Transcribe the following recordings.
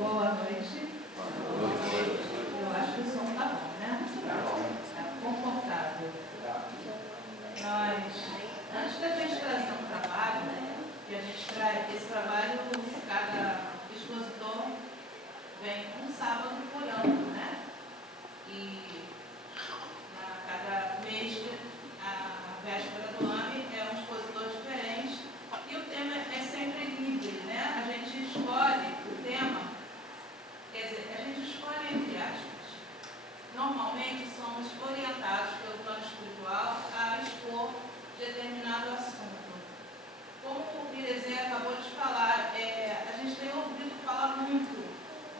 Boa noite. Eu acho que o som tá bom, né? Tá confortável. Antes da gente trazer um trabalho, que a gente traz, esse trabalho, cada expositor vem um sábado por ano, né? E cada mês, a véspera do ano, é um expositor diferente. E o tema é sempre livre, né? A gente escolhe o tema, quer dizer, a gente escolhe entre aspas. Normalmente somos orientados pelo plano espiritual a expor determinado assunto. Como o Iresê acabou de falar, a gente tem ouvido falar muito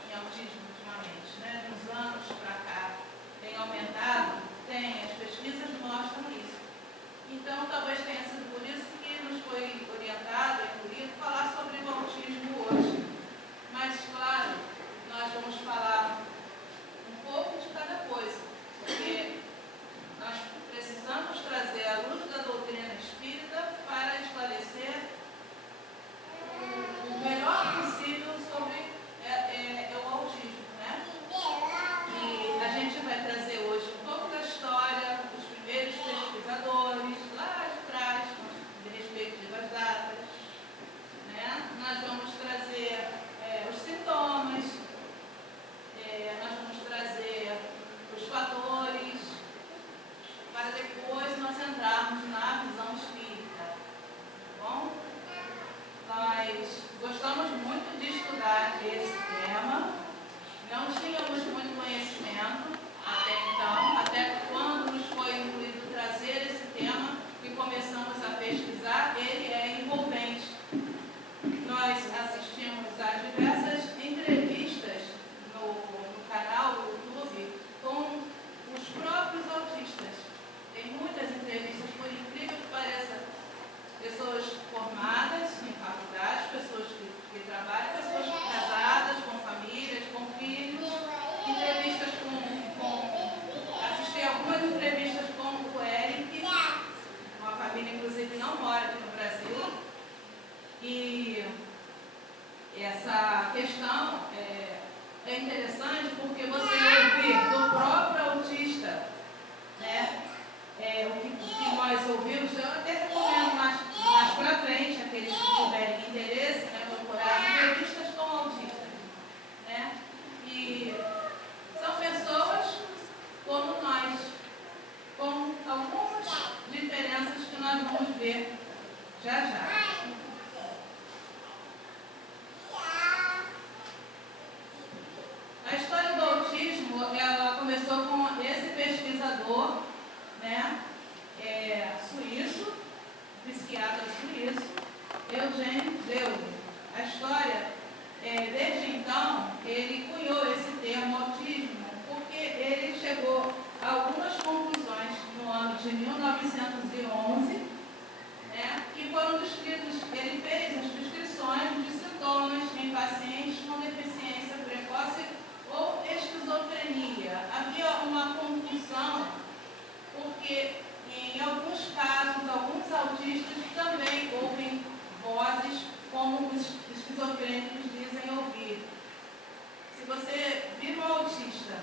em autismo ultimamente, né? De uns anos para cá tem aumentado, as pesquisas mostram isso. Então, talvez tenha sido por isso que nos foi orientado, incluído, falar sobre o autismo hoje. Mas, claro, nós vamos falar um pouco de cada coisa, porque nós precisamos trazer a luz da doutrina espírita para esclarecer o melhor possível sobre o autismo, né? E a gente vai trazer hoje um pouco da história, dos primeiros pesquisadores, lá de trás, com respectivas datas, né? Nós vamos trazer os sintomas, nós vamos trazer os fatores, para depois nós entrarmos na visão espírita, tá bom? Nós gostamos muito de estudar esse tema, não tínhamos muito conhecimento até então, até quando nos foi incluído trazer esse tema e começamos a pesquisar, ele é envolvente. Nós assistimos a diversas entrevistas no canal do YouTube com os próprios autistas. Tem muitas entrevistas, por incrível que pareça, pessoas formadas em faculdades, pessoas que trabalham, pessoas casadas, com famílias, com filhos, entrevistas assisti algumas entrevistas com o Eric, uma família inclusive não mora aqui no Brasil, e essa questão é interessante porque você ouvir do próprio autista, né? O que nós ouvimos, eu até recomendo mais para frente, aqueles que tiverem interesse, né, procurar entrevistas com autistas, né? E são pessoas como nós, com algumas diferenças que nós vamos ver já já. A história do autismo, ela começou com esse pesquisador, né, suíço, psiquiatra suíço, Eugene Deude. A história, desde então, ele cunhou esse termo autismo, porque ele chegou a algumas conclusões no ano de 1911, né, que foram descritos, ele fez as descrições de sintomas em pacientes com deficiência precoce ou esquizofrenia. Havia uma confusão, porque em alguns casos, alguns autistas também ouvem vozes como os esquizofrênicos dizem ouvir. Se você vir um autista,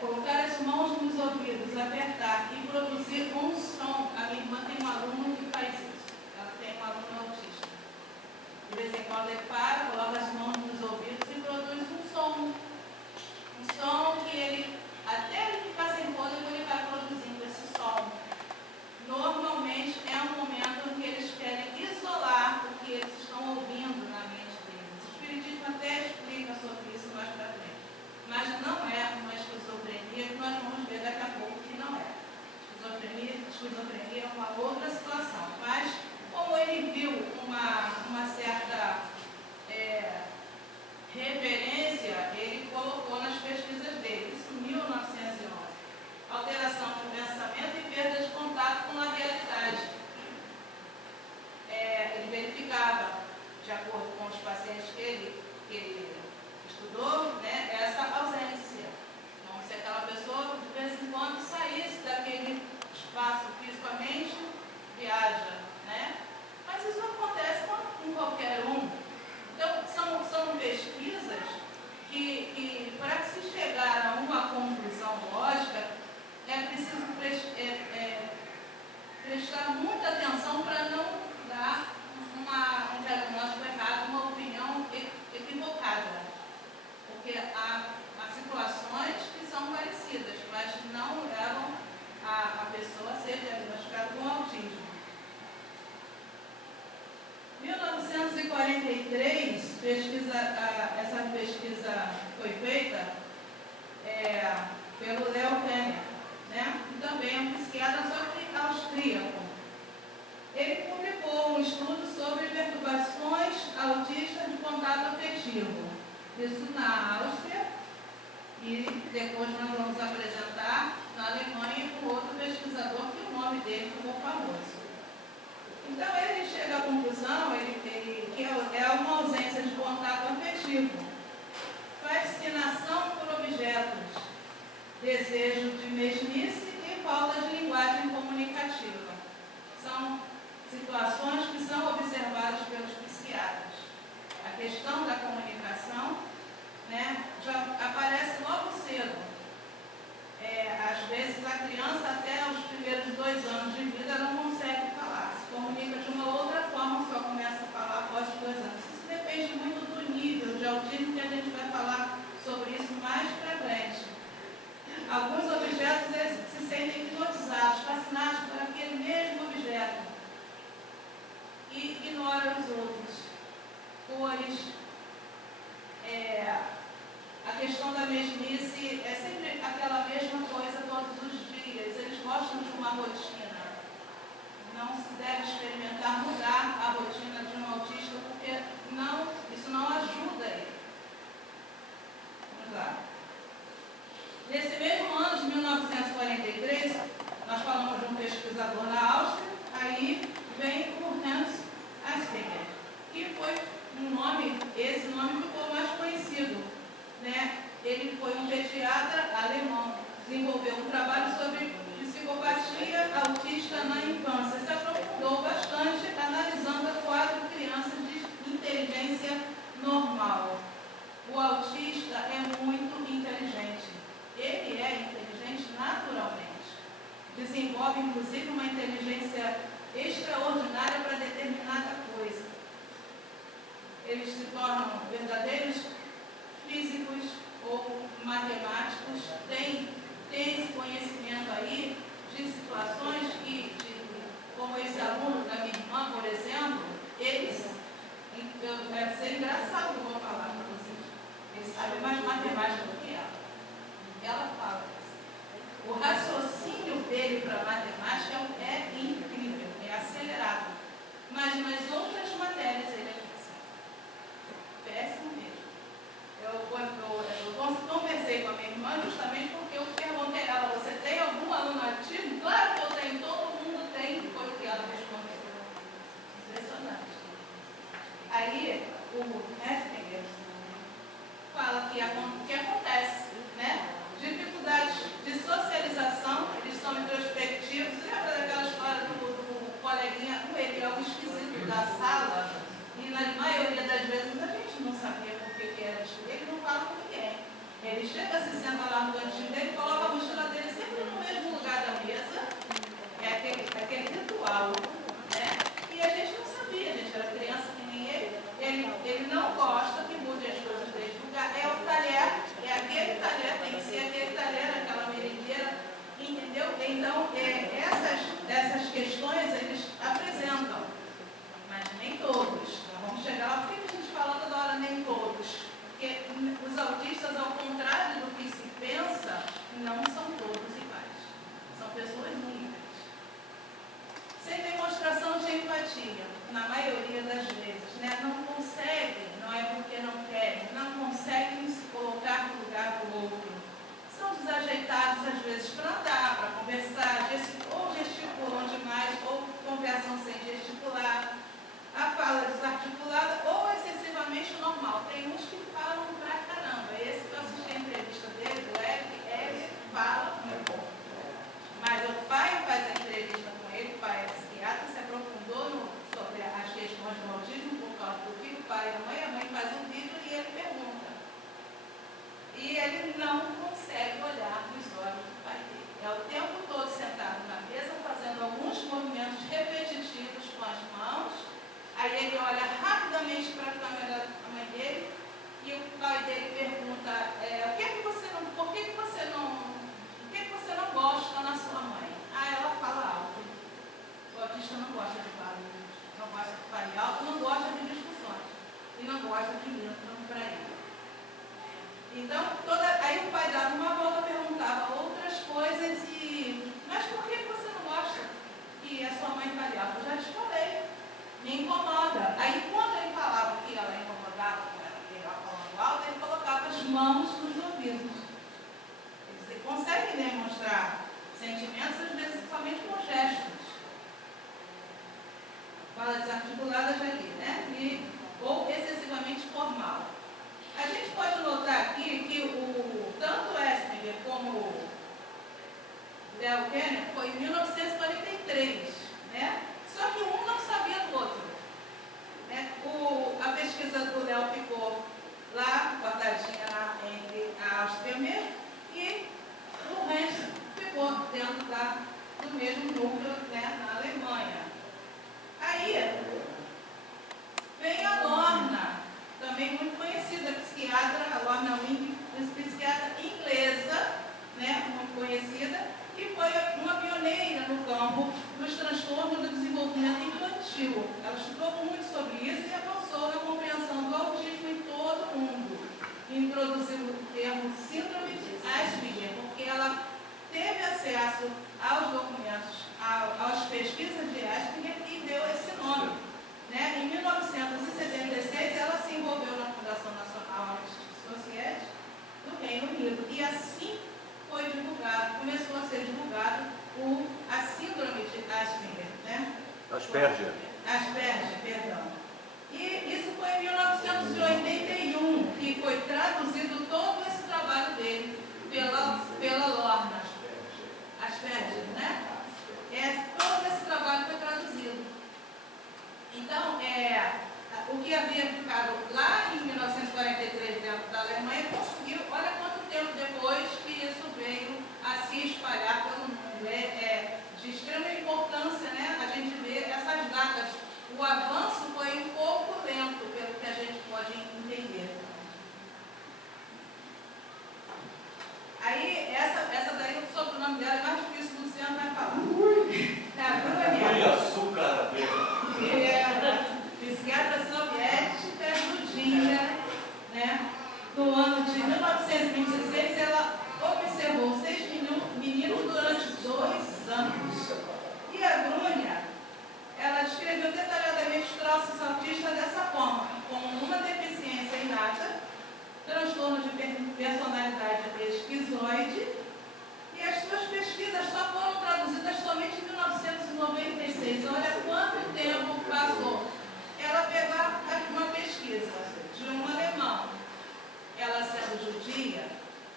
colocar as mãos nos ouvidos, apertar e produzir um som, a minha irmã tem um aluno que faz isso, ela tem um aluno autista. De vez em quando ele para, coloca as mãos nos ouvidos e produz um som que ele, até ele ficar sem fôlego, ele vai produzindo esse som. Normalmente é um momento em que eles querem isolar o que eles estão ouvindo na mente deles. O Espiritismo até explica sobre isso mais para frente. Mas não é uma esquizofrenia que nós vamos ver daqui a pouco que não é. Esquizofrenia é uma outra situação. Mas, como ele viu uma certa referência, ele colocou nas pesquisas dele, isso em 1911. Alteração de pensamento e perda de contato com a realidade. Ele verificava, de acordo com os pacientes que ele estudou, né, essa ausência. Como se aquela pessoa, de vez em quando, saísse daquele espaço fisicamente, viaja, né? Mas isso acontece com qualquer um. Então, são pesquisas pelo Leo Kanner, né? E também é um psiquiatra austríaco. Ele publicou um estudo sobre perturbações autistas de contato afetivo. Isso na Áustria, e depois nós vamos apresentar na Alemanha com outro pesquisador que o nome dele ficou famoso. Então ele chega à conclusão que é uma ausência de contato afetivo, fascinação por objetos, desejo de mesmice e falta de linguagem comunicativa. São situações que são observadas pelos psiquiatras. A questão da comunicação, né, já aparece logo cedo. Às vezes a criança até os primeiros 2 anos de vida não consegue falar, se comunica de uma outra forma, só começa a falar após os 2 anos. Isso depende muito do nível de autismo, que a gente vai falar sobre isso mais para frente. Alguns objetos eles se sentem hipnotizados, fascinados por aquele mesmo objeto e ignoram os outros. Cores, a questão da mesmice é sempre aquela mesma coisa todos os dias. Eles gostam de uma rotina. Não se deve experimentar mudar a rotina de um autista, porque isso não ajuda ele. Vamos lá. Nesse mesmo ano de 1943, nós falamos de um pesquisador na Áustria, aí vem o Hans Asperger, que foi esse nome ficou mais conhecido, né? Ele foi um pediatra alemão, desenvolveu um trabalho sobre psicopatia autista na infância, se aprofundou bastante analisando a quadro de crianças de inteligência normal. O autista é muito inteligente, ele é inteligente naturalmente, desenvolve inclusive uma inteligência extraordinária para determinada coisa. Eles se tornam verdadeiros físicos ou matemáticos, têm esse conhecimento aí de situações como esse aluno da minha irmã, por exemplo, deve ser engraçado que eu vou falar para vocês. Ele sabe mais matemática do que ela. Ela fala isso. O raciocínio dele para matemática é incrível, é acelerado. Mas nas outras matérias ele é péssimo mesmo. Eu conversei com a minha irmã justamente porque eu perguntei a ela, você tem algum aluno ativo? Claro que eu tenho, todo mundo tem, foi o que ela respondeu. Impressionante. Aí, o Heftinger fala que o que acontece, né? Dificuldades de socialização, eles são introspectivos. Lembra daquela história do coleguinha, ele é o esquisito da sala? E na maioria das vezes a gente não sabia por que era esquisito. Ele não fala com ninguém. Ele chega, se senta lá no cantinho dele, coloca a mochila dele sempre no mesmo lugar da mesa. É aquele ritual, né? E a gente não sabia, a gente era criança que nem ele. Ele não gosta que mude as coisas desse lugar. É o talher, é aquele talher, tem que ser aquele talher, aquela merendeira, entendeu? Então, essas questões eles apresentam, mas nem todos. Vamos chegar lá, por que a gente fala toda hora nem todos? Porque os autistas, ao contrário do que se pensa, não são todos iguais. São pessoas únicas. Sem demonstração de empatia, na maioria das vezes, né? Não conseguem, não é porque não querem, não conseguem se colocar no lugar do outro. São desajeitados às vezes para andar, para conversar, ou gesticulam demais, ou conversam sem gesticular. A fala desarticulada ou excessivamente normal. Tem uns que falam pra caramba. Esse que eu assisti a entrevista dele, do Eric, ele fala muito bom. Mas o pai faz a entrevista com ele, o pai é psiquiatra, se aprofundou sobre as questões do autismo por causa do filho, o pai e a mãe faz um vídeo e ele pergunta. E ele não consegue olhar nos olhos do pai dele. É o tempo todo sentado na mesa, fazendo alguns movimentos repetitivos com as mãos. Aí ele olha rapidamente para a câmera da mãe dele e o pai dele pergunta, por que você não gosta na sua mãe? Aí ela fala alto. O autista não gosta de barulho, não gosta de falar alto, não gosta de discussões e não gosta de mim para ele. Então, aí o pai dava uma volta a perguntar, falava outras coisas mas por que você não gosta que a sua mãe fale alto? Eu já te falei, me incomoda. Aí quando ele falava que ela incomodava, que ela falando alto, ele colocava as mãos nos ouvidos. Você consegue demonstrar sentimentos, às vezes, somente com gestos. Fala desarticulada já li, né? Ou excessivamente formal. A gente pode notar aqui que tanto Estinger como o Dale Kenner foi em 1943, né? Só que um não sabia do outro. Né? A pesquisa do Léo ficou lá, guardadinha entre a Áustria mesmo, e o Renz ficou dentro do mesmo núcleo, né, na Alemanha. Aí vem a Lorna, também muito conhecida, psiquiatra, a Lorna Wing, psiquiatra inglesa, né, muito conhecida, e foi uma pioneira no campo dos transtornos do desenvolvimento infantil. Ela estudou muito sobre isso e avançou na compreensão do autismo em todo o mundo. Introduziu o termo síndrome de Asperger, porque ela teve acesso aos documentos, às pesquisas de Asperger e deu esse nome. Né? Em 1976, ela se envolveu na Fundação Nacional Society do Reino Unido. E assim foi divulgado, começou a ser divulgado a síndrome de Asperger. Né? Asperger, perdão. E isso foi em 1981 que foi traduzido todo esse trabalho dele pela Lorna. Asperger, né? Todo esse trabalho foi traduzido. Então, o que havia ficado lá em 1943 dentro da Alemanha conseguiu, olha quanto tempo depois que isso veio a se espalhar pelo mundo. É de extrema importância, né, a gente ver essas datas. O avanço foi um pouco lento, pelo que a gente pode entender. Aí, essa daí, o sobrenome dela é mais difícil, o Luciano vai falar. É a Bruna. Psiquiatra soviética judia, né? No ano de 1926, ela observou 6 meninos durante 2 anos. E a Bruna, ela descreveu detalhadamente os traços autistas dessa forma, como uma deficiência inata, transtorno de personalidade esquizoide, e as suas pesquisas só foram traduzidas somente em 1996. Olha quanto tempo passou. Ela pegou uma pesquisa de um alemão, ela sendo judia,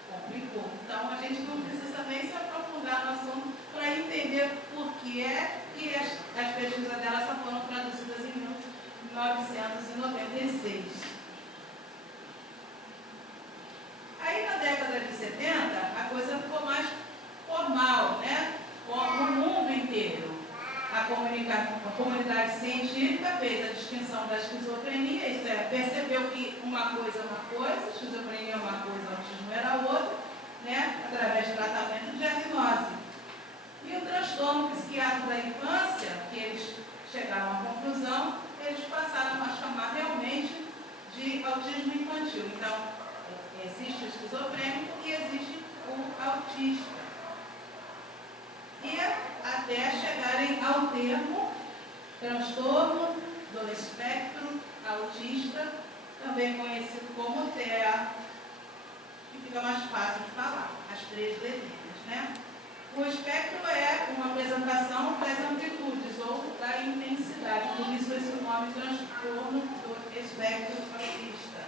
complicou. Então, a gente não precisa nem se aprofundar no assunto para entender por que é que as pesquisas dela só foram traduzidas em 1996. Aí, na década de 70, a coisa ficou mais formal, né? No mundo inteiro. A comunidade científica fez a distinção da esquizofrenia, isso é, percebeu que uma coisa é uma coisa, esquizofrenia é uma coisa, autismo era outra, né? Através de tratamento e diagnose. E o transtorno psiquiátrico da infância, que eles chegaram à conclusão, eles passaram a chamar realmente de autismo infantil. Então, existe o esquizofrênico e existe o autista. E até chegarem ao termo transtorno do espectro autista, também conhecido como TEA, que fica mais fácil de falar, as 3 letrinhas, né? O espectro é uma apresentação das amplitudes ou da intensidade, por isso esse nome transtorno do espectro autista.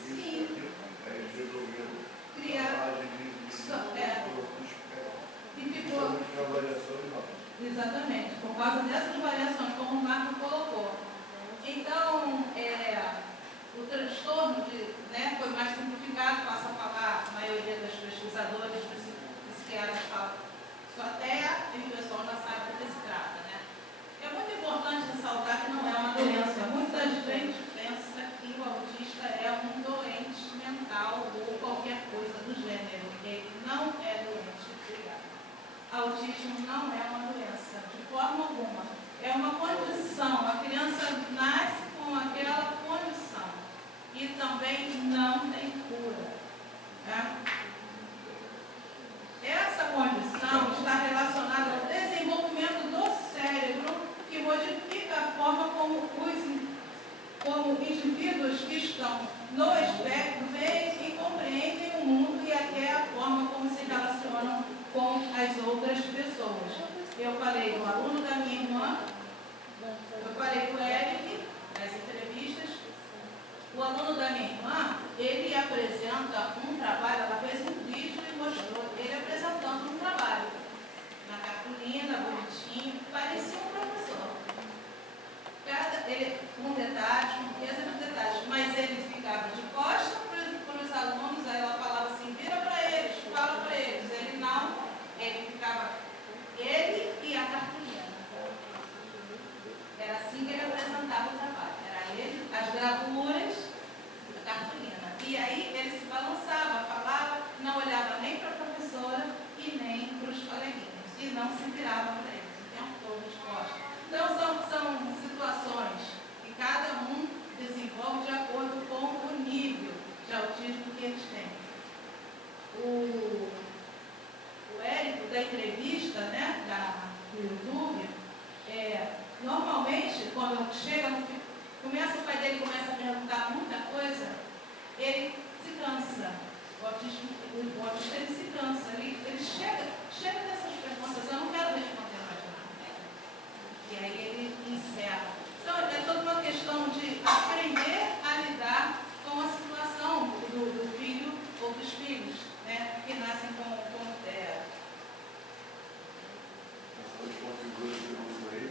Sim. Criar. E ficou. Exatamente, por causa dessas variações, como o Marco colocou. Então, o transtorno foi mais simplificado, passa a falar, a maioria das pesquisadoras, dos psiquiatras falam, só até e o pessoal já sabe do que se trata, né? É muito importante ressaltar que não é uma doença. Muita gente pensa que o autista é um doente mental ou qualquer coisa do gênero. Ele não é doente. Obrigada. Autismo não é uma doença, de forma alguma. é uma condição, a criança nasce com aquela condição e também não tem cura. Né? Essa condição está relacionada ao desenvolvimento do cérebro, que modifica a forma como indivíduos que estão no espectro veem e compreendem o mundo e até a forma como se relacionam com as outras pessoas. Eu falei do aluno da minha irmã, eu falei com o Eric, nas entrevistas. O aluno da minha irmã, ele apresenta um trabalho, ela fez um vídeo e mostrou ele apresentando um trabalho. Na cartolina, bonitinho, parecia um professor. Ele, com detalhes, com riqueza de detalhes, mas ele ficava de costas para os alunos, aí ela falava assim, vira para eles, fala para eles. Ele não, ele ficava, ele e a cartolina. Era assim que ele apresentava o trabalho. Era ele, as gravuras, a cartolina. E aí ele se balançava, falava, não olhava nem para a professora e nem para os coleguinhas. E não se virava para eles o tempo todo de costas. Então, são situações que cada um desenvolve de acordo com o nível de autismo que eles têm. O Érico, da entrevista, né, do YouTube, normalmente, quando chega o pai dele começa a perguntar muita coisa, ele se cansa. O autista ele se cansa. Ele chega dessas perguntas, eu não quero responder mais nada. E aí ele encerra. Então, é toda uma questão de aprender a lidar com a situação do filho ou dos filhos, né, que nascem com TEA. Essas configuras que eu uso aí,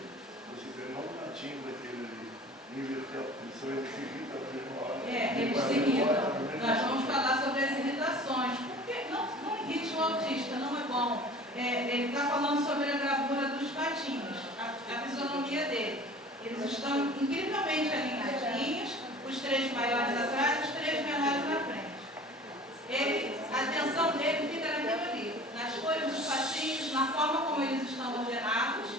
você vê não um latinho daquele nível de atenção, ele se irrita na mesma hora. Eles se irritam. Nós vamos falar sobre as irritações. Porque não irrite o autista, não é bom. Ele está falando sobre a gravura dos patinhos, a fisionomia dele. Eles estão incrivelmente alinhadinhos, os 3 maiores atrás, os 3 menores na frente. A atenção dele fica naquilo ali, nas cores dos patinhos, na forma como eles estão ordenados.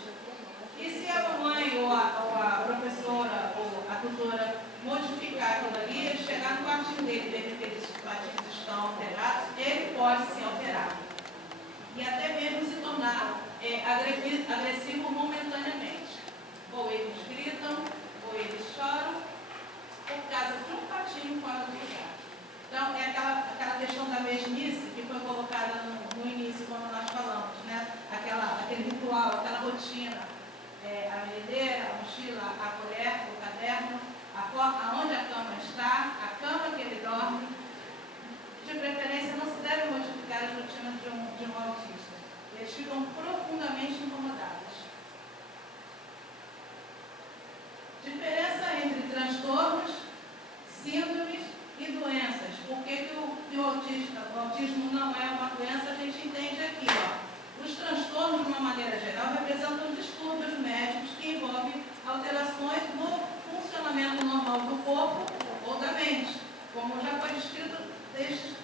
E se a mamãe ou a professora ou a tutora modificar aquilo ali, ele chegar no quartinho dele e ver que aqueles patinhos estão alterados, ele pode se alterar. E até mesmo se tornar agressivo momentaneamente. Ou eles gritam, ou eles choram, por causa de um patinho fora do lugar. Então, é aquela questão da mesmice que foi colocada no início, quando nós falamos, né? Aquele ritual, aquela rotina. A merendeira, a mochila, a colher, o caderno, aonde a cama está, a cama que ele dorme. De preferência, não se deve modificar as rotinas de um autista. Eles ficam profundamente incomodados. Diferença entre transtornos, síndromes e doenças. Por que o autismo não é uma doença? A gente entende aqui, ó. Os transtornos, de uma maneira geral, representam distúrbios médicos que envolvem alterações no funcionamento normal do corpo ou da mente, como já foi descrito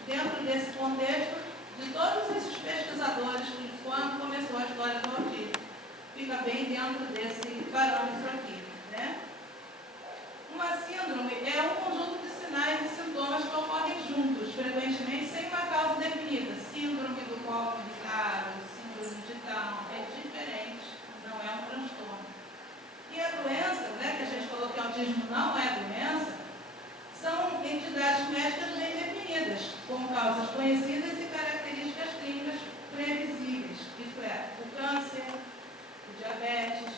dentro desse contexto de todos esses pesquisadores quando começou a história do autismo. Fica bem dentro desse parâmetro aqui, né? Uma síndrome é um conjunto de sinais e sintomas que ocorrem juntos, frequentemente sem uma causa definida. Síndrome do colo irritado, síndrome de Down, é diferente, não é um transtorno. E a doença, né, que a gente falou que o autismo não é doença, são entidades médicas bem definidas, com causas conhecidas e características clínicas previsíveis. Isso é, o câncer, o diabetes,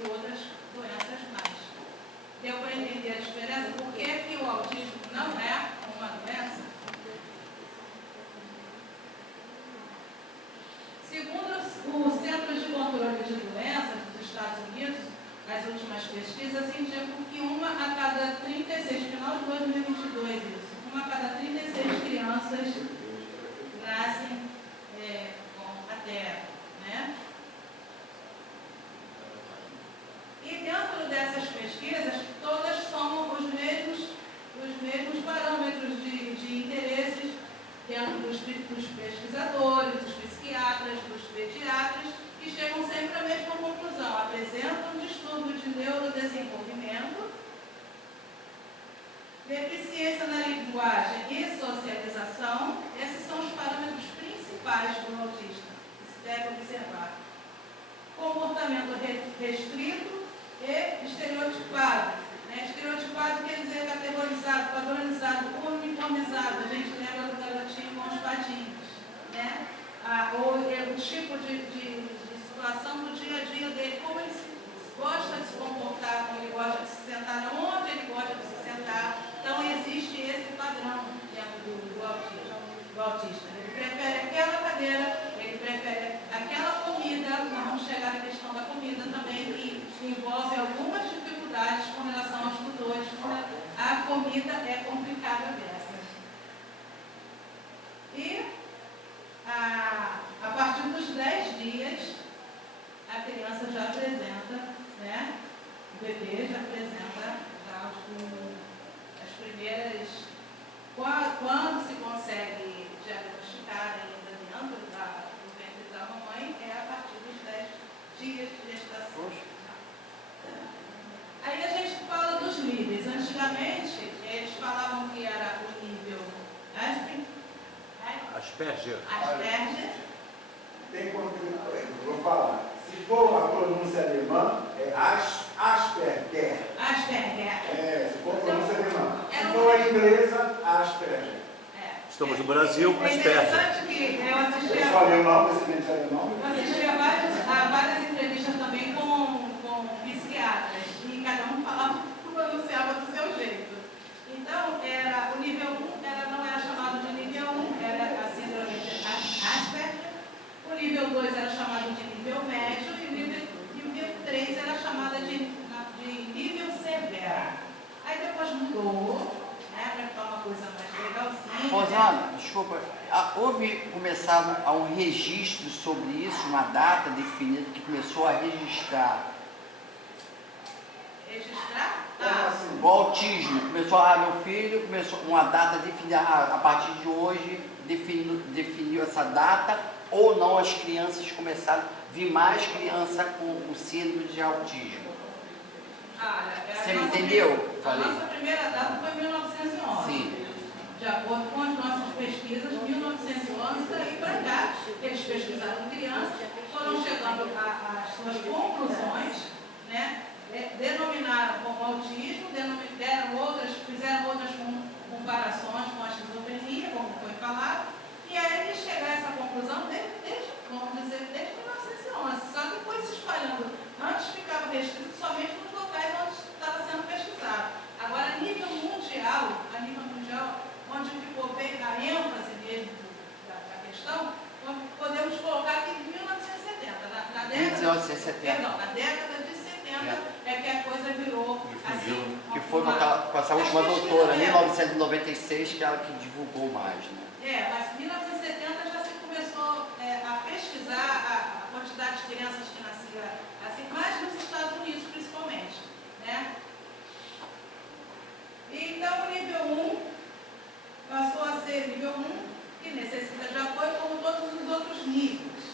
e outras doenças mais. Deu para entender a diferença? Por que o autismo não é uma doença? Segundo o Centro de Controle de Doenças dos Estados Unidos, as últimas pesquisas indicam que uma a cada 36, final de 2022, uma a cada 36 crianças nascem com a TEA, né? E dentro dessas pesquisas, todas somam os mesmos parâmetros de interesses dentro dos pesquisadores, dos psiquiatras, dos pediatras, que chegam sempre à mesma conclusão, apresentam restrito e estereotipado. Né? Estereotipado quer dizer categorizado, padronizado, uniformizado. A gente lembra do garotinho com os patinhos. Né? Ou o tipo de situação do dia a dia dele, como ele gosta de se comportar, como ele gosta de se sentar, onde ele gosta de se sentar. Então, existe esse padrão dentro do autista. Ele prefere aquela cadeira, ele prefere aquela comida. Nós vamos chegar na questão da comida também, que envolve algumas dificuldades com relação aos tutores. A comida é complicada dessa. E a partir dos 10 dias, a criança já apresenta, né? O bebê já apresenta já as primeiras. Quando se consegue diagnosticar ainda dentro do ventre da mamãe, é a partir dos 10 dias de gestação. Aí a gente fala dos níveis. Antigamente, eles falavam que era o nível Asperger. Tem como vou falar. Se for a pronúncia alemã, é Asperger. Se for a pronúncia alemã. Se for a inglesa, Asperger. Estamos no Brasil, É interessante que eu assistia. Eu falei o nome desse mente alemão. Eu assistia a várias entrevistas também com psiquiatras. E cada um falava, pronunciava do seu jeito. Então, o nível 1 não era chamado de nível 1, era a síndrome de Asperger. O nível 2 era chamado de nível médio e o nível 3 era chamado de nível severo. Aí depois mudou, né, para ficar uma coisa mais legalzinha. Rosana, desculpa, começado a um registro sobre isso, uma data definida que começou a registrar. Registrar? O autismo, meu filho começou uma data definida, a partir de hoje definiu essa data, ou não, as crianças começaram a vir mais criança com o síndrome de autismo. Você me entendeu? A nossa primeira data foi 1911. Sim. De acordo com as nossas pesquisas, 1911 daí para cá, eles pesquisaram crianças, foram chegando às suas conclusões, né? Denominaram como autismo, fizeram outras comparações com a esquizofrenia, como foi falado, e aí eles chegaram a essa conclusão desde 1911, só que foi se espalhando. Antes ficava restrito somente nos locais onde estava sendo pesquisado. Agora, a nível mundial, onde ficou bem a ênfase mesmo da questão, podemos colocar que em 1970, na década de 70, é que a coisa virou assim. Que foi com essa última doutora, 1996, que é ela que divulgou mais, né? Mas em 1970 já se começou a pesquisar a quantidade de crianças que nasciam assim, mais nos Estados Unidos principalmente, né? Então o nível 1 passou a ser nível 1, que necessita de apoio como todos os outros níveis.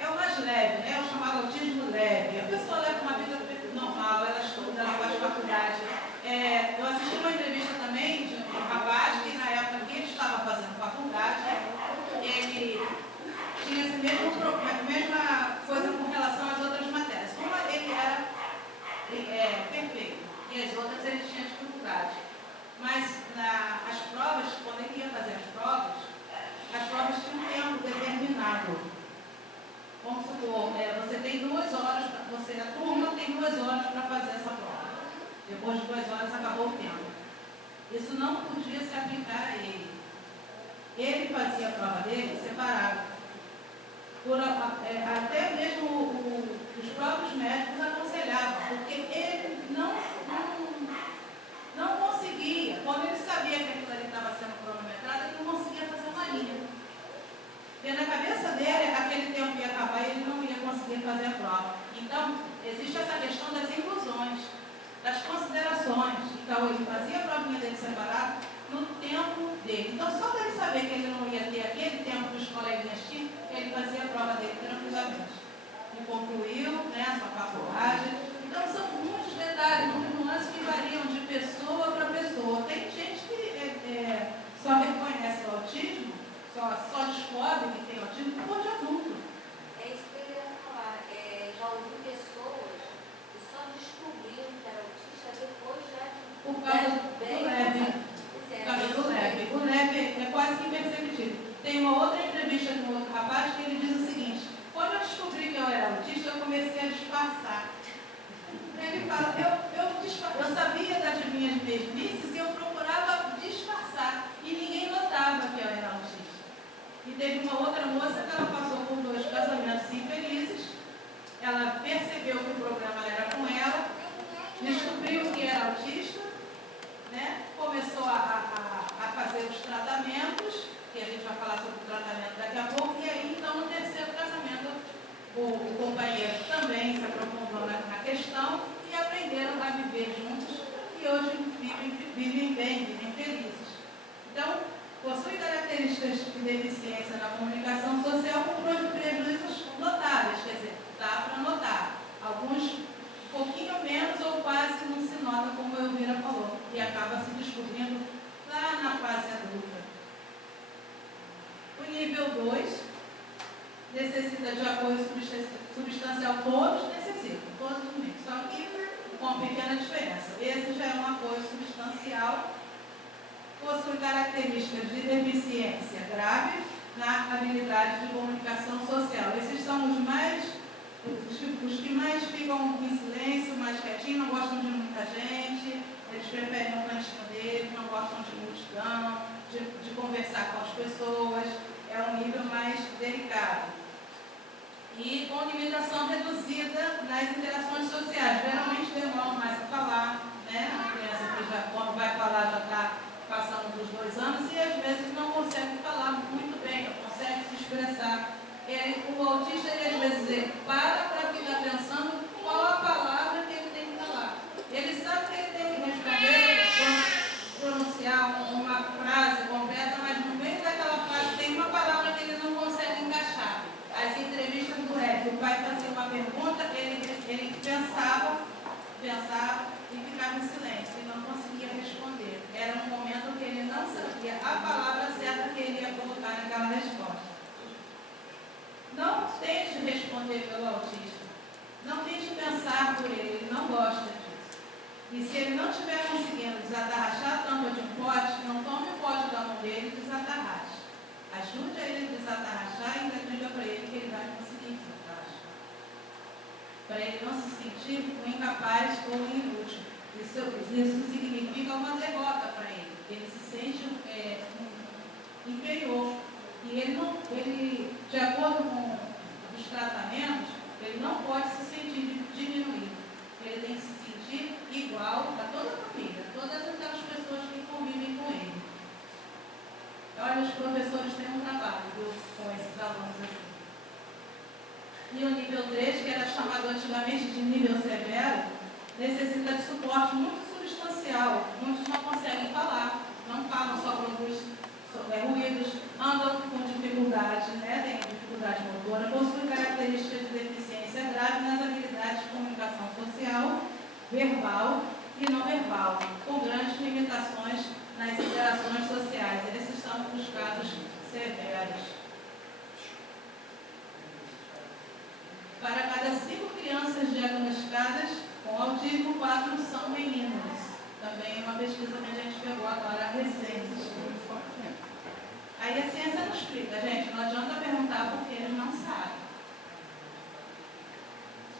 É o mais leve, né? É o chamado autismo leve. A pessoa leva uma vida normal, ela estuda, ela faz faculdade. Eu assisti uma entrevista também de um rapaz que, na época que ele estava fazendo faculdade, ele tinha essa mesma coisa com relação às outras matérias. Uma, ele era perfeito, e as outras ele tinha dificuldade. Mas as provas, quando ele ia fazer as provas tinham um tempo determinado. Vamos supor, você tem 2 horas, a turma tem 2 horas para fazer essa prova. Depois de 2 horas acabou o tempo. Isso não podia se aplicar a ele. Ele fazia a prova dele separado. Até mesmo os próprios médicos aconselhavam, porque ele não conseguia, quando ele sabia que aquilo ali estava sendo cronometrado, ele não conseguia fazer uma linha. Porque na cabeça dele, aquele tempo ia acabar e ele não ia conseguir fazer a prova. Então, existe essa questão das inclusões, das considerações. Então, ele fazia a provinha dele separado no tempo dele. Então, só para ele saber que ele não ia ter aquele tempo que os coleguinhas tinham, ele fazia a prova dele tranquilamente. E concluiu, né, a sua faculdade. Então, são muitos detalhes, muitas nuances que variam de pessoa para pessoa. Tem gente que só reconhece o autismo, só descobre que tem autismo depois de adulto. É isso que eu ia falar. Já ouvi disfarçar. Ele fala, eu sabia das minhas mesmices e eu procurava disfarçar. E ninguém notava que eu era autista. E teve uma outra moça que ela passou por 2 casamentos infelizes. Ela percebeu que o problema era com ela, descobriu que era autista, né? Começou a fazer os tratamentos, que a gente vai falar sobre o tratamento daqui a pouco, e aí então no terceiro casamento o companheiro também se aprofundou na questão e aprenderam a viver juntos e hoje vivem bem, vivem felizes. Então, possui características de deficiência na comunicação social com prejuízos notáveis, quer dizer, dá para notar. Alguns um pouquinho menos ou quase não se nota, como a Elvira falou, e acaba se descobrindo lá na fase adulta. O nível 2 necessita de apoio substancial, todos necessitam, todos os níveis, só que com uma pequena diferença. Esse já é um apoio substancial, possui características de deficiência grave na habilidade de comunicação social. Esses são os que mais ficam em silêncio, mais quietinhos, não gostam de muita gente, eles preferem o cantinho deles, não gostam de multidão, de conversar com as pessoas, é um nível mais delicado. E com limitação reduzida nas interações sociais, geralmente demoram mais a falar, né? A criança que já, quando vai falar já está passando dos 2 anos e às vezes não consegue falar muito bem, não consegue se expressar. O autista, ele às vezes para ficar pensando qual a palavra que ele tem que falar. Ele sabe que ele tem que responder, pronunciar uma frase completa, mas no meio daquela frase tem uma palavra que ele não consegue encaixar. As entrevistas do Ed, o pai fazia uma pergunta, ele pensava e ficava em silêncio, e não conseguia responder. Era um momento que ele não sabia a palavra certa que ele ia colocar naquela resposta. Não tente responder pelo autista. Não tente pensar por ele não gosta disso. E se ele não estiver conseguindo desatarrachar a tampa de um pote, não tome o pote da mão dele e desatarrache. Ajude a ele a desatarrachar e ainda diga para ele que ele vai conseguir desatarrachar. Para ele não se sentir incapaz ou inútil. Isso significa uma derrota para ele. Ele se sente inferior. E ele, de acordo com os tratamentos, ele não pode se sentir diminuído. Ele tem que se sentir igual a toda a família, todas aquelas pessoas que convivem com ele. Olha, os professores têm um trabalho com esses alunos assim. E o nível 3, que era chamado antigamente de nível severo, necessita de suporte muito substancial. Muitos não conseguem falar, não falam só produtos ruídos, andam com dificuldade, né? Tem dificuldade motora, possuem características de deficiência grave nas habilidades de comunicação social, verbal e não verbal, com grandes limitações nas interações sociais. Esses são os casos severos. Para cada 5 crianças diagnosticadas com autismo, 4 são meninas. Também é uma pesquisa que a gente pegou agora recente. Aí a ciência não explica, gente, não adianta perguntar porque eles não sabem.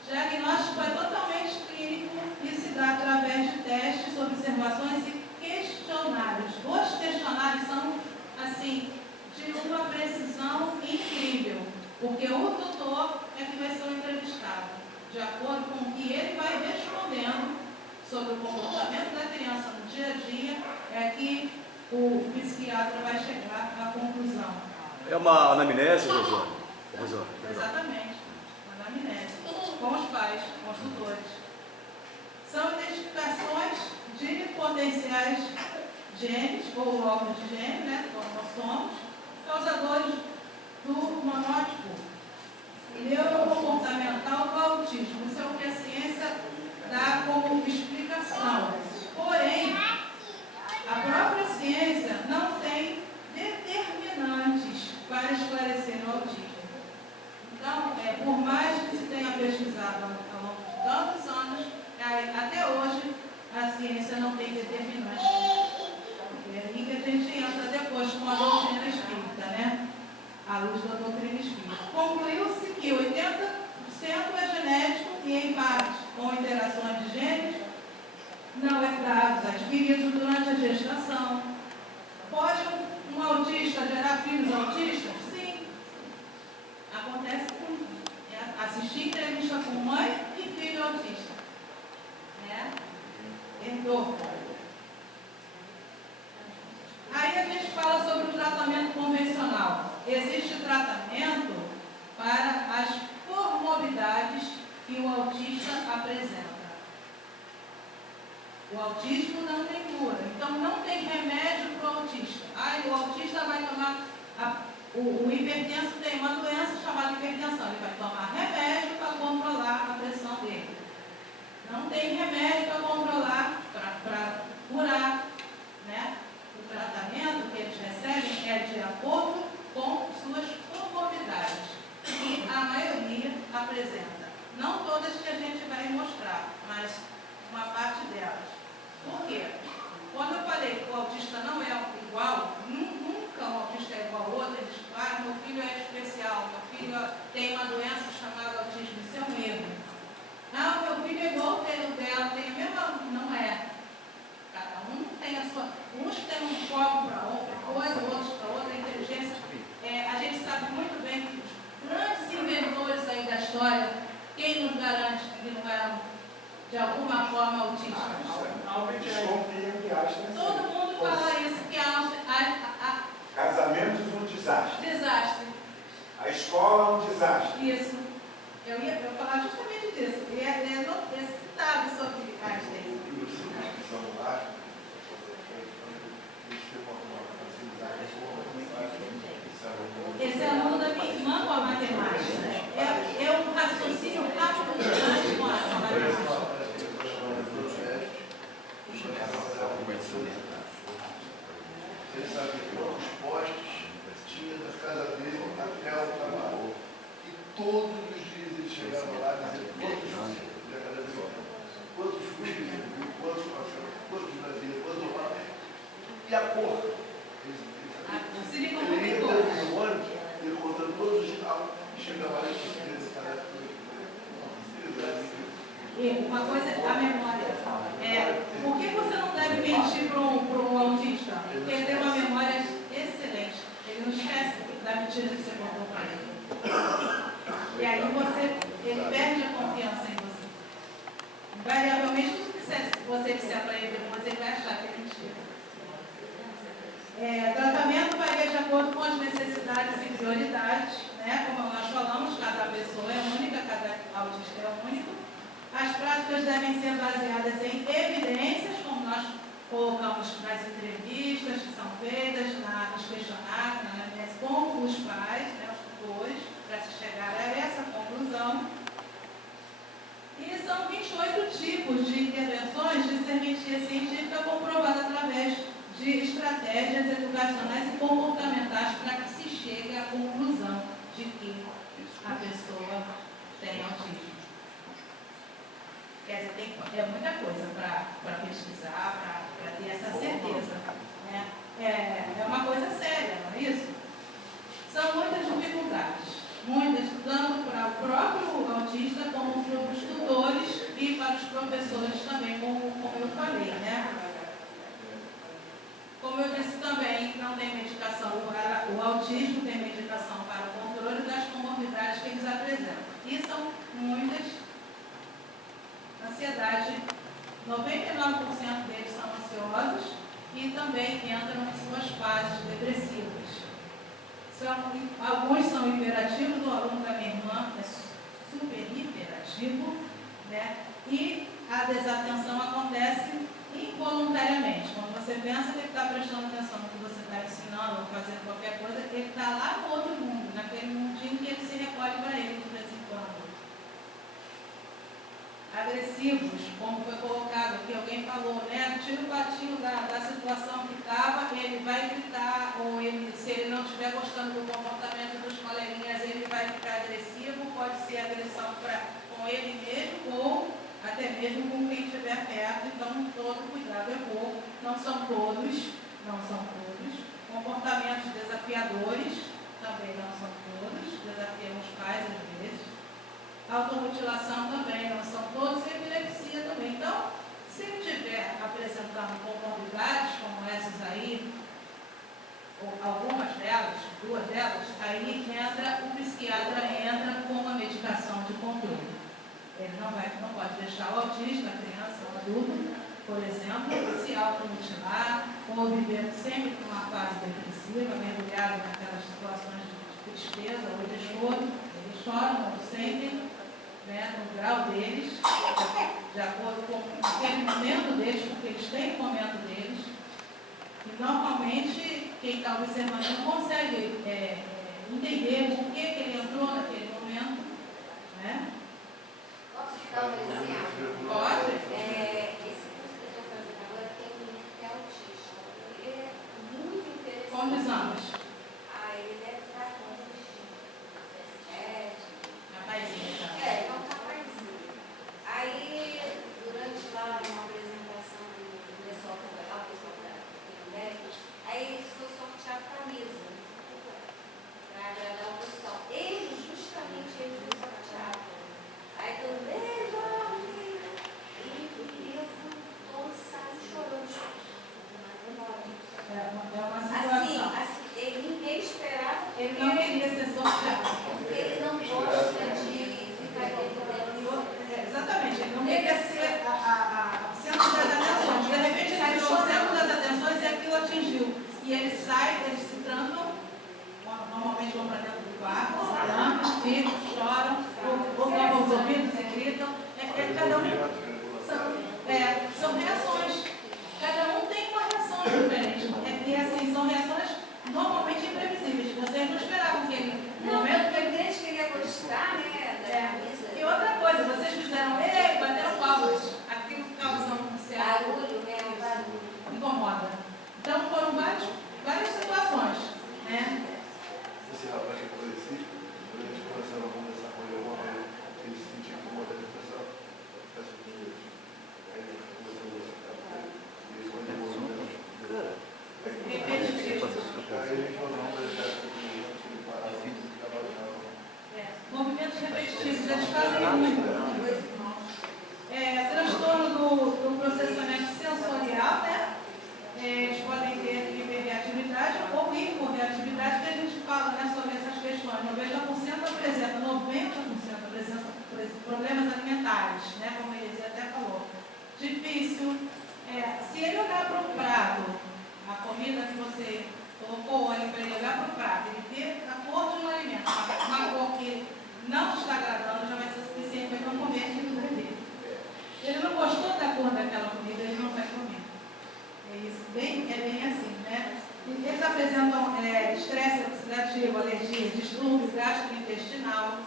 O diagnóstico é totalmente clínico e se dá através de testes, observações e questionários. Os questionários são, assim, de uma precisão incrível, porque o tutor é que vai ser o entrevistado, de acordo com o que ele vai respondendo sobre o comportamento da criança no dia a dia, é que o psiquiatra vai chegar à conclusão. É uma anamnese, Rosane? Exatamente, uma anamnese. Com os pais, com os tutores. São identificações de potenciais genes, ou órgãos de gene, né, cromossomos, causadores do monótipo neurocomportamental do autismo. Isso é o que a ciência dá como explicação. Porém, a própria ciência não tem determinantes para esclarecer o autismo. Então, por mais que se tenha pesquisado ao longo de tantos anos, até hoje a ciência não tem determinantes. É aí que a gente entra depois com a doutrina espírita, né? À luz da doutrina espírita. Concluiu-se que 80% é genético e em parte apresenta. O autismo não tem cura, então não tem remédio para o autista. O autista vai tomar, o hipertenso tem uma doença chamada hipertensão, ele vai tomar remédio para controlar a pressão dele. Não tem remédio para controlar, para curar, né? O tratamento que eles recebem é de acordo com suas comorbidades, e a maioria apresenta. Não todas que a gente vai mostrar, mas uma parte delas. Por quê? Quando eu falei que o autista não é igual, nunca um autista é igual ao outro, ele diz, meu filho é especial, meu filho tem uma doença chamada autismo, isso é um erro. Não, meu filho é igual ao dela, tem a mesma, não é. Cada um tem a sua, uns têm um foco para outra coisa, outros para outra inteligência. A gente sabe muito bem que os grandes inventores aí da história, quem nos garante que não eram de alguma forma autistas? Todo mundo fala isso, que casamentos um desastre. Desastre. A escola um desastre. Isso. Eu ia falar justamente disso. É citado sobre Einstein. Esse é aluno da minha irmã com a matemática. É um raciocínio rápido demais com a matemática. Ele sabe que os postes tinha da casa dele até o trabalho. E todos os dias ele chegava lá dizendo quantos fuscas ele viu, quantos cachorros, quantos navios, quantos lá. E a cor. Ele ia no ônibus, ele contando todos os carros, e chegava lá e tinha esse cara. E uma coisa, a memória. Por que você não deve mentir para um autista? Porque ele tem uma memória excelente. Ele não esquece da mentira que você contou para ele. E aí ele perde a confiança em você. Invariavelmente, tudo que você disser para ele depois, ele vai achar que é mentira. Tratamento varia de acordo com as necessidades e prioridades, né? Como nós falamos, cada pessoa é única, cada autista é único. As práticas devem ser baseadas em evidências, como nós colocamos nas entrevistas que são feitas, nos questionários, na anamnese, com os pais, né, os tutores, para se chegar a essa conclusão. E são 28 tipos de intervenções de serventia científica comprovada através de estratégias educacionais e comportamentais para que se chegue à conclusão de que a pessoa tem autismo. Quer dizer, é muita coisa para pesquisar, para ter essa certeza. Né? É uma coisa séria, não é isso? São muitas dificuldades, muitas, tanto para o próprio autista, como para os tutores e para os professores também, como eu falei, né? Como eu disse também, não tem medicação para o autismo, tem medicação para o controle das comorbidades que eles apresentam. E são muitas. Ansiedade, 99% deles são ansiosos e também entram em suas fases depressivas. Alguns são hiperativos, o aluno da minha irmã é super hiperativo, né? E a desatenção acontece involuntariamente. Quando você pensa que ele está prestando atenção no que você está ensinando ou fazendo qualquer coisa, ele está lá no outro mundo, naquele mundinho que ele se recolhe para ele de vez em quando. Agressivos, como foi colocado aqui, alguém falou, né? Tira o patinho da situação que estava, ele vai gritar, ou se ele não estiver gostando do comportamento dos coleguinhas, ele vai ficar agressivo, pode ser agressão com ele mesmo, ou até mesmo com quem estiver perto, então todo cuidado é pouco, não são todos. Comportamentos desafiadores, também não são todos, desafiam os pais às vezes. Automutilação também, não são todos, e epilepsia também. Então, se ele estiver apresentando comorbidades como essas aí, ou algumas delas, 2 delas, aí o psiquiatra entra com uma medicação de controle. Ele não pode deixar o autista, a criança, o adulto, por exemplo, se automutilar ou viver sempre numa fase depressiva, mergulhado naquelas situações de tristeza ou de choro. Eles choram, quando sentem, né, no grau deles, de acordo com aquele momento deles, porque eles têm o momento deles. E normalmente quem está observando não consegue entender por que ele entrou naquele momento, né? Posso te dar um exemplo? Pode? Esse curso que eu estou fazendo agora tem um menino que é autista. Ele é muito interessante. Quantos anos? Ele deve estar com 17. Rapazinho, tá? Então tá parecido. Aí, durante lá uma apresentação do pessoal da médico, aí foi sorteado camisa para agradar o pessoal. Justamente ele foi sorteado. Aí todo mundo, e eu fui todo saindo chorando. É uma situação. Assim, ninguém esperava. Ele não queria ser sorteado. Porque ele não gosta de ficar dentro. Exatamente, ele não queria ser o centro das atenções. De repente ele virou o centro das atenções e aquilo atingiu. E eles saem, eles se trancam, normalmente vão para dentro do quarto, se trancam, ficam, choram, ou tapam os ouvidos e gritam. Cada um são reações. Cada um tem uma reação diferente. E assim, são reações normalmente imprevisíveis. Vocês não esperavam que ele, no momento que ele queria gostar, né, da camisa. E outra coisa, vocês fizeram, ei, bateram palmas. Aquilo causa um certo Barulho, né? Um barulho. incomoda. Então foram várias situações, né? Esse rapaz que eu conheci, quando a gente começava a conversar com ele alguma coisa, ele se sentia incomodado, ele pensava, peço por Deus. Aí ele começou a conversar com ele, e ele foi devolvendo. Repetitivo. Aí ele falou, não, mas já que ele parava, ele trabalhava. Movimentos repetitivos, eles fazem muito. Transtorno do processamento sensorial, né? Eles podem ter hiperreatividade ou hiporreatividade, que a gente fala, né, sobre essas questões. 90% apresenta, 90% apresenta problemas alimentares, né, como a Elise até falou. Difícil. Se ele olhar para o prato, a comida que você colocou o olho para ele olhar para o prato, ele ver a cor de um alimento, uma cor que não está agradando, já vai ser suficiente para ele não comer aquilo dali. Ele não gostou da cor daquela comida, ele não vai comer. É bem assim, né? Eles apresentam estresse oxidativo, alergia, distúrbio gastrointestinal.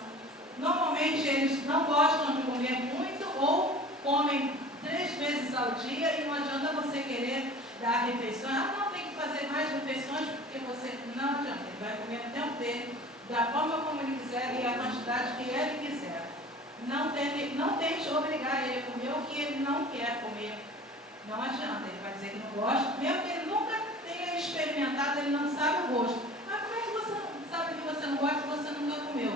Normalmente eles não gostam de comer muito ou comem 3 vezes ao dia e não adianta você querer dar refeições. Não, tem que fazer mais refeições porque você não adianta. Ele vai comer o tempo dele, da forma como ele quiser e a quantidade que ele quiser. Não tente obrigar ele a comer o que ele não quer comer. Não adianta, ele vai dizer que não gosta, mesmo que ele nunca tenha experimentado, ele não sabe o gosto. Mas como é que você sabe que você não gosta se você nunca comeu?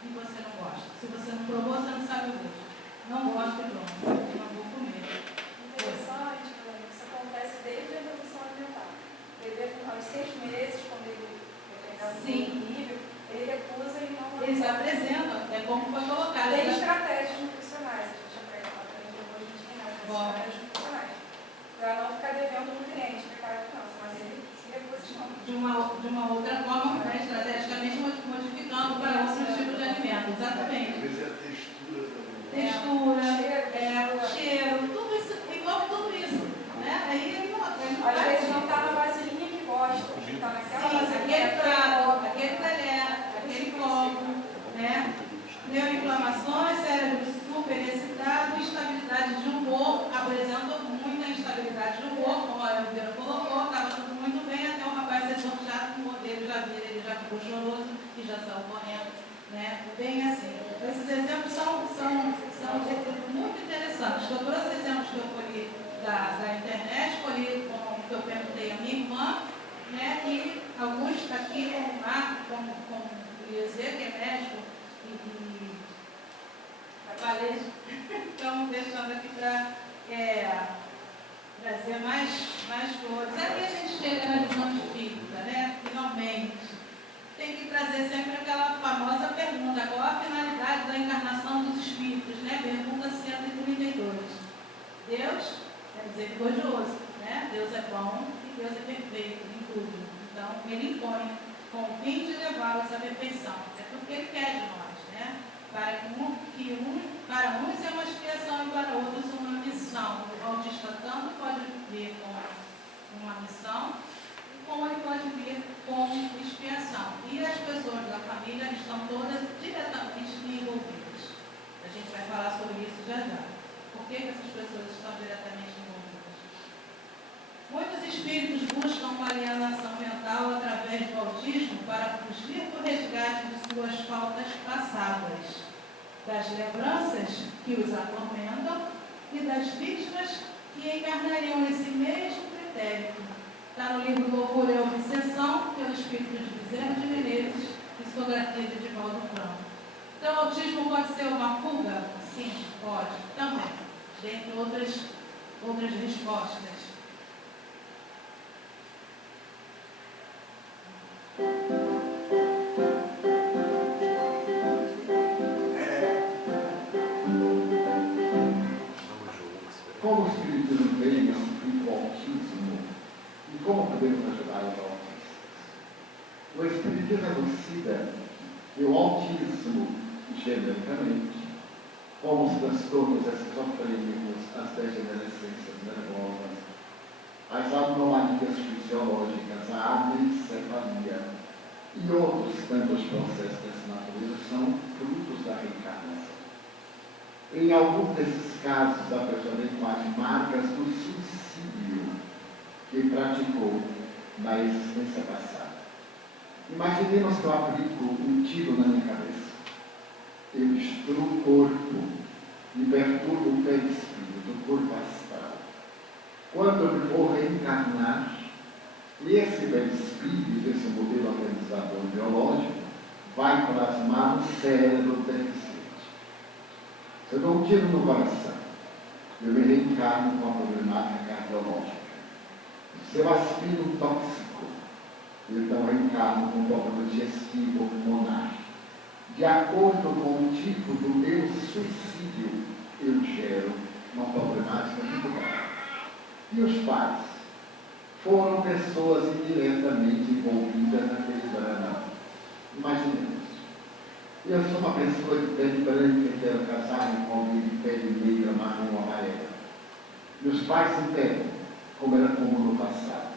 E você não gosta. Se você não provou, você não sabe o gosto. Não gosto e pronto, não vou comer. Interessante, isso acontece desde a introdução alimentar. Bebê aos 6 meses, quando ele pega um nível, ele recusa e não... Eles apresentam, é como foi colocado. Tem estratégias nutricionais, a gente aprende depois de estratégias nutricionais, para não ficar devendo nutrientes para cada criança, mas ele se recusa de novo. De uma outra forma, né, estrategicamente modificando para outros tipos de alimento. Exatamente. Às vezes é a textura também. Textura, cheiro, tudo isso, envolve tudo isso. Né? Aí ele não Às vezes não está na vasilhinha que gosta, está naquela vasilhinha. Aquele prato, aquele talher, aquele copo, né? Neuroinflamações, cérebro super excitado, instabilidade de humor, apresentam muita instabilidade de humor, como a Elvira colocou, estava tudo muito bem, até o rapaz ser sorteado, o modelo já vira, ele já ficou choroso e já saiu correndo, né? Bem assim. Esses exemplos são muito interessantes. Eu trouxe exemplos que eu colhi da internet, colhi com que eu perguntei à minha irmã, né? E alguns aqui, como o Marco, como o Eliezer, que é médico, e trabalhei, estamos deixando aqui para trazer mais flores. Aí a gente chega na visão espírita, né? Finalmente. Tem que trazer sempre aquela famosa pergunta: qual a finalidade da encarnação dos espíritos, né? Pergunta 132. Deus é misericordioso, né? Deus é bom e Deus é perfeito em tudo. Então, ele impõe com o fim de levá-los à perfeição. É porque ele quer de nós, né? Para uns é uma expiação uma missão, como ele pode vir com expiação. E as pessoas da família estão todas diretamente envolvidas. A gente vai falar sobre isso já já. Por que essas pessoas estão diretamente envolvidas? Muitos espíritos buscam uma alienação mental através do autismo para fugir do resgate de suas faltas passadas, das lembranças que os atormentam e das vítimas que encarnariam nesse mesmo pretérito. Está no livro Loucura e Obsessão, pelo espírito de Bezerra de Menezes, psicografia de Edivaldo Franco. Então, o autismo pode ser uma fuga? Sim, pode, também, dentre outras respostas. Como o Espiritismo vem a suprir o autismo e como podemos ajudar os autistas? O Espiritismo elucida que o autismo, genericamente, como os transtornos esquizofrênicos, as degenerescências nervosas, as anomalias fisiológicas, a anencefalia e outros tantos processos dessa natureza são frutos da reencarnação. Em alguns desses casos, a pessoa vem com as marcas do suicídio que praticou na existência passada. Imaginemos que eu aplico um tiro na minha cabeça. Eu destruo o corpo e perturbo o perispírito, o corpo astral. Quando eu vou reencarnar, esse perispírito, esse modelo organizador biológico, vai plasmar o cérebro deficiente. Se eu dou um tiro no coração, eu me reencarno com a problemática cardiológica. Se eu aspiro um tóxico, então eu reencarno com um problema digestivo pulmonar. De acordo com o tipo do meu suicídio, eu gero uma problemática muito grave. E os pais foram pessoas indiretamente envolvidas naquele drama. Imaginemos. Eu sou uma pessoa de pele branca e quero casar com alguém de pele negra, marrom ou amarela. Meus pais entendem, como era comum no passado.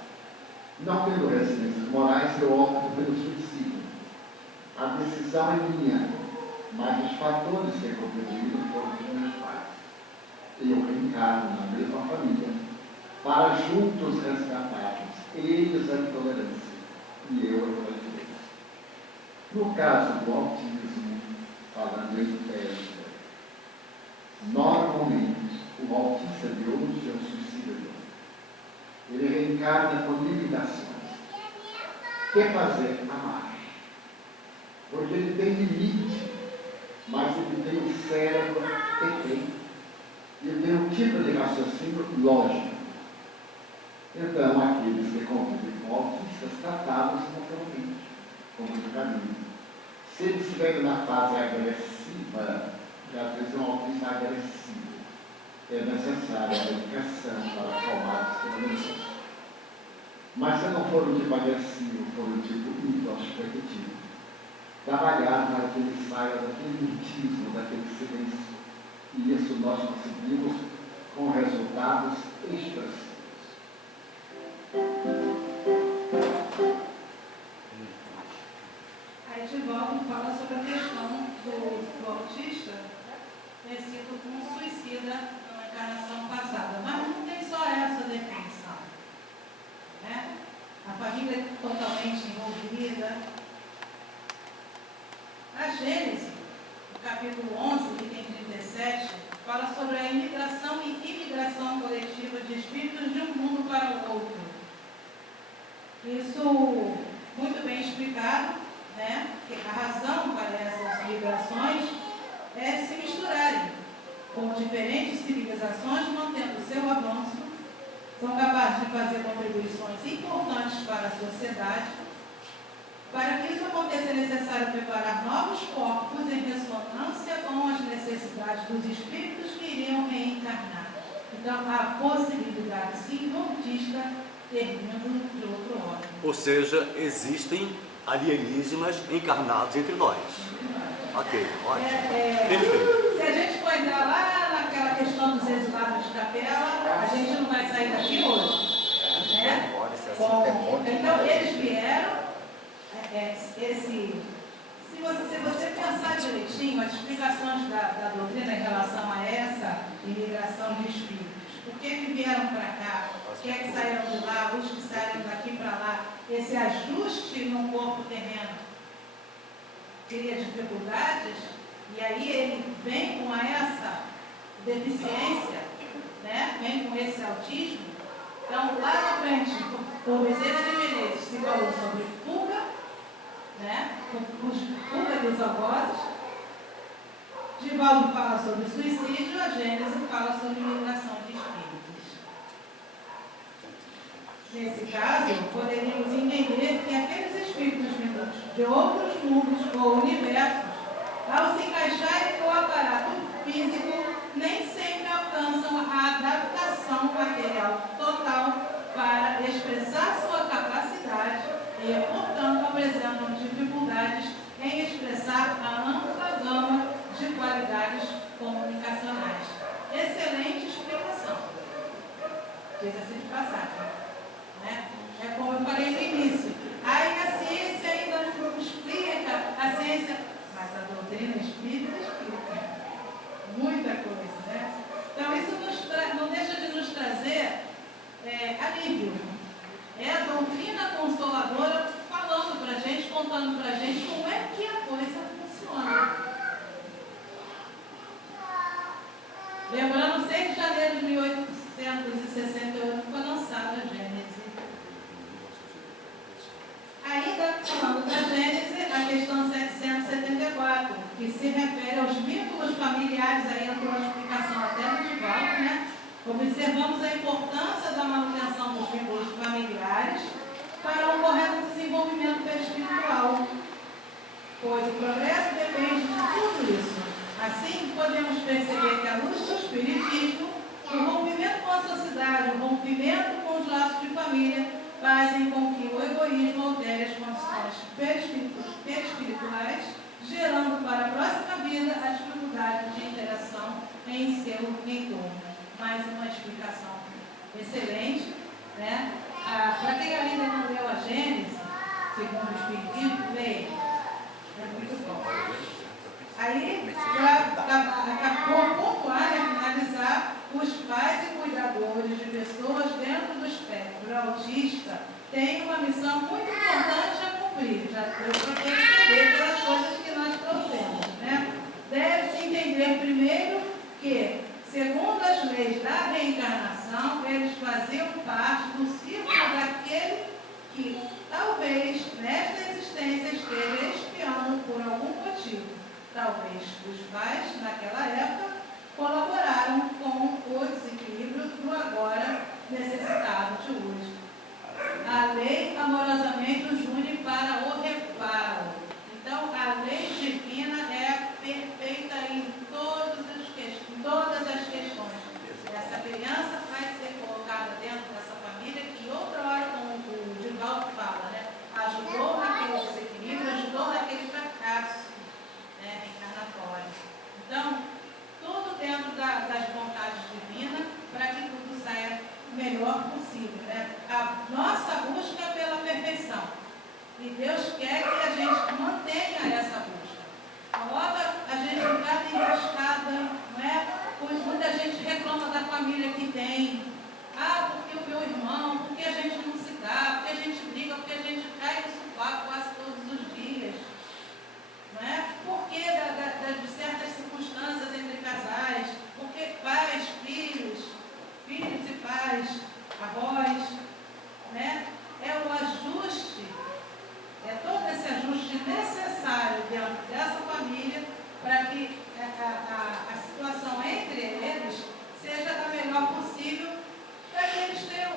Não tendo residências morais, eu opto pelo suicídio. A decisão é minha, mas os fatores que contribuíram foram dos meus pais. Eu reencarno na mesma família, para juntos resgatarmos, eles a intolerância e eu a tolerância. No caso do autismo, falando em tese, normalmente o autista de hoje é o suicida de hoje. Ele reencarna com limitações. Quer fazer? Amar. Porque ele tem limite, mas ele tem o cérebro pequeno. Ele tem um tipo de raciocínio lógico. Então, aqueles que convivem com autistas, tratá-los naturalmente, com muito carinho. Se eles estiverem na fase agressiva, que às vezes é um autista agressivo, é necessária a medicação para acalmar os problemas. Mas se não for um tipo agressivo, for um tipo introspectivo, trabalhar para que ele saia daquele mutismo, daquele silêncio. E isso nós conseguimos com resultados expressivos. Aí Edivaldo fala sobre a questão do autista ter sido um suicida na encarnação passada. Mas não tem só essa definição, né? A família é totalmente envolvida. A Gênesis, no capítulo 11, item 37, fala sobre a imigração e imigração coletiva de espíritos de um mundo para o outro. Isso muito bem explicado, né? Que a razão para essas migrações é se misturarem com diferentes civilizações, mantendo o seu avanço, são capazes de fazer contribuições importantes para a sociedade. Para que isso aconteça, é necessário preparar novos corpos em ressonância com as necessidades dos espíritos que iriam reencarnar. Então, a possibilidade, sim, do autista ter vindo de outro órgão. Ou seja, existem alienígenas encarnados entre nós. Ok, ótimo. Perfeito. Se a gente for entrar lá naquela questão dos exilados de capela, a gente não vai sair daqui hoje. né? Olha, esse assunto é bom Então, demais. eles vieram, se você pensar direitinho, as explicações da doutrina em relação a essa imigração de espíritos, por que vieram para cá, por que saíram de lá, os que saíram daqui para lá, esse ajuste no corpo terreno cria dificuldades, e aí ele vem com essa deficiência, né? Vem com esse autismo. Então, lá na frente, o Bezerra de Menezes se falou sobre fuga, né? Fuga dos algozes. Divaldo fala sobre suicídio, a Gênese fala sobre migração de espíritos. Nesse caso, poderíamos entender que aqueles espíritos vindos de outros mundos ou universos, ao se encaixarem no aparato físico, nem sempre alcançam a adaptação material total para expressar sua capacidade e, portanto, apresentam dificuldades em expressar a ampla gama de qualidades comunicacionais. Excelente explicação. Diga-se de passagem. Né? É como eu falei no início. Aí a ciência ainda não explica, a ciência, mas a doutrina espírita explica muita coisa, né? Então isso não deixa de nos trazer alívio. É a doutrina consoladora falando para a gente, contando para a gente como é que a coisa funciona. Lembrando, 6 de janeiro de 1868 foi lançada a Gênese. Ainda falando da Gênese, a questão 774, que se refere aos vínculos familiares, aí entrou a explicação até do Divaldo, né? Observamos a importância da manutenção dos vínculos familiares para um correto desenvolvimento perispiritual, pois o progresso depende de tudo isso. Assim, podemos perceber que, à luz do Espiritismo, o rompimento com a sociedade, o rompimento com os laços de família, fazem com que o egoísmo altere as condições perispirituais, gerando para a próxima vida a dificuldade de interação em seu entorno. Mais uma explicação excelente, né? Para quem ainda não leu a Gênese, segundo o Espiritismo, leia. É muito bom. Aí, para pontuar e finalizar, os pais e cuidadores de pessoas dentro do espectro autista têm uma missão muito importante a cumprir. Já deu para perceber pelas coisas que nós trouxemos, né? Deve-se entender primeiro que, segundo as leis da reencarnação, eles faziam parte do círculo daquele que, talvez, nesta existência esteja expiando por algum motivo. Talvez os pais, naquela época, colaboraram com o desequilíbrio do agora necessitado de hoje. A lei amorosamente os une para o reparo. Então, a lei divina é perfeita em todas as questões. Essa criança vai ser colocada dentro dessa família que outra hora, como o Divaldo fala, né? Ajudou naquele desequilíbrio, ajudou naquele fracasso, né, encarnatório. Então, tudo dentro das vontades divinas para que tudo saia o melhor possível, né? A nossa busca é pela perfeição. E Deus quer que a gente mantenha essa busca. Coloca a gente em cada enrascada, não é? Muita gente reclama da família que tem. Ah, porque o meu irmão, porque a gente não se dá, porque a gente briga, porque a gente cai no supaco quase todos os dias. Não é? Porque de certas circunstâncias entre casais, porque pais, filhos e pais, avós, né? É o ajuste, é todo esse ajuste necessário dentro dessa família para que a situação entre eles seja a melhor possível, para que eles tenham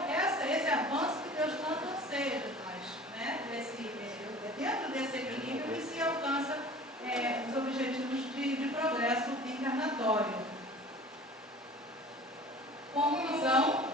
esse avanço que Deus tanto anseia de nós, né? Dentro desse equilíbrio que se alcança os objetivos de progresso encarnatório. Conclusão,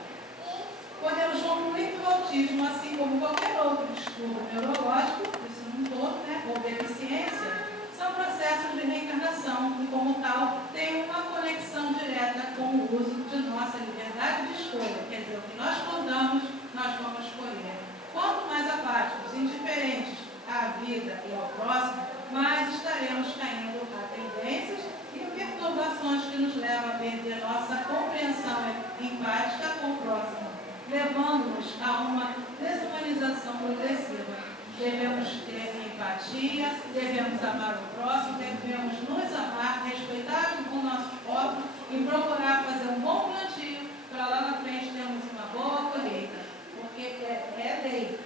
podemos concluir que o autismo, assim como qualquer outro distúrbio neurológico, isso não todo, né, ou deficiência, são processos de reencarnação e, como tal, têm uma conexão direta com o uso de nossa liberdade de escolha. Quer dizer, o que nós plantamos, nós nós vamos escolher. Quanto mais apáticos, indiferentes à vida e ao próximo, mais estaremos caindo a tendências e perturbações que nos levam a perder nossa compreensão empática com o próximo, levando-nos a uma desumanização progressiva. Devemos ter empatia, devemos amar o próximo, devemos nos amar, respeitar o nosso corpo e procurar fazer um bom plantio para lá na frente termos uma boa colheita. Porque é lei.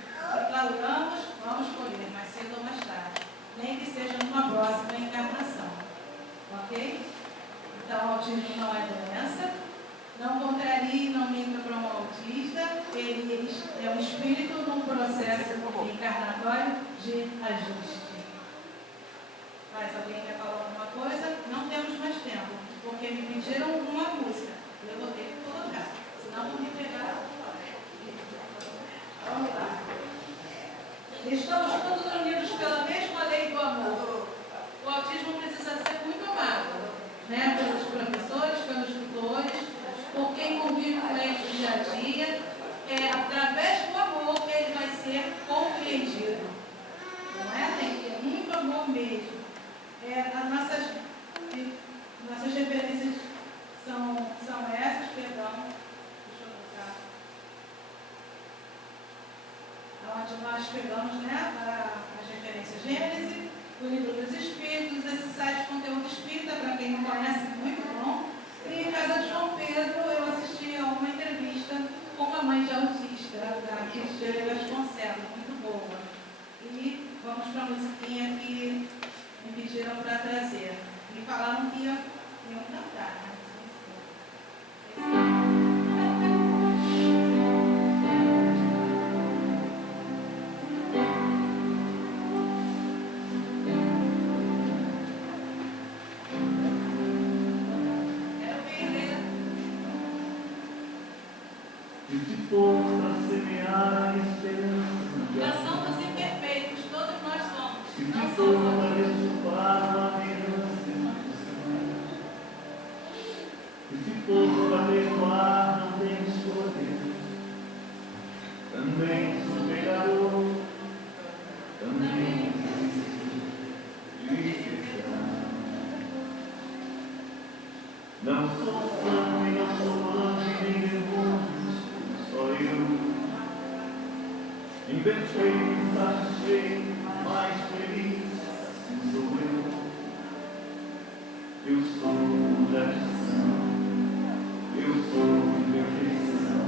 Plantamos, vamos colher, mais cedo ou mais tarde. Nem que seja numa próxima encarnação. Ok? Então, o autismo não é doença. Não contrarie, não minta para um autista. Ele é um espírito num processo encarnatório de ajuste. Mas alguém quer falar alguma coisa? Não temos mais tempo, porque me pediram uma música. Eu vou ter que colocar, senão vão me pegar. Vamos lá. Estamos todos unidos pela mesma lei do amor. O autismo precisa ser muito amado, né? Pelos professores, pelos tutores, por quem convive com ele no dia a dia. Através do amor que ele vai ser compreendido. Não é? Tem que ter muito amor mesmo. As nossas referências são essas, perdão. Deixa eu botar. Onde nós pegamos, né, as referências Gênesis, o livro dos Espíritos, esse site Conteúdo Espírita, para quem não conhece, muito bom. E em casa de João Pedro, eu assisti a uma entrevista com uma mãe de autista, da Cristiane Vasconcelos, muito boa. E vamos para a musiquinha que me pediram para trazer. Me falaram que iam cantar, né? Nação dos imperfeitos, todos nós somos. Não somos. Se for para perdoar, não tens poder. Também sou pecador, também preciso de perdão. Não sou santo e não sou anjo nem demônio, só eu. Imperfeito, insatisfeito, mais feliz, assim sou eu. Eu sou tradição. Eu sou imperfeição,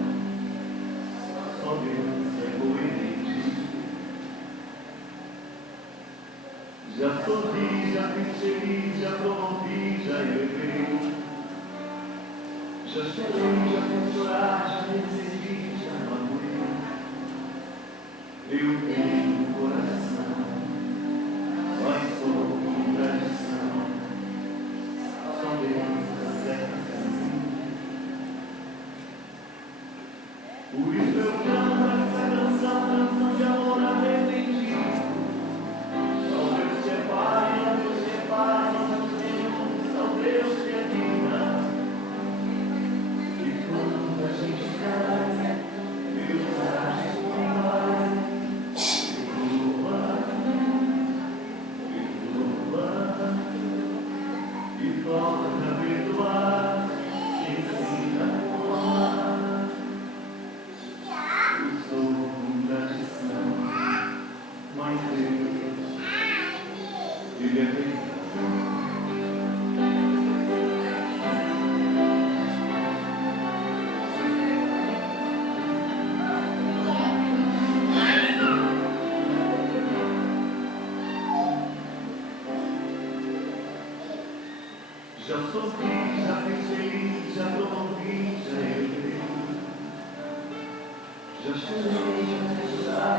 só Deus é coerente. Já sorri, já fiz feliz, já promovi, já elevei. Já chorei, já fiz chorar, já recebi, já magoei. Eu tenho um coração, mas sou contradição. Só Deus acerta. Por isso eu canto essa canção de amor arrependido. Ao Deus que é Pai, ao Deus que é Pai, ao Deus que é luz, ao Deus que é vida. E quando a gente cai, Deus age com nós. Perdoa, e torna a perdoar, ensina a amar. Mas Deus, Ele é perfeito. Já sofri, já fiz feliz, já promovi, já elevei. Já chorei, já fiz chorar,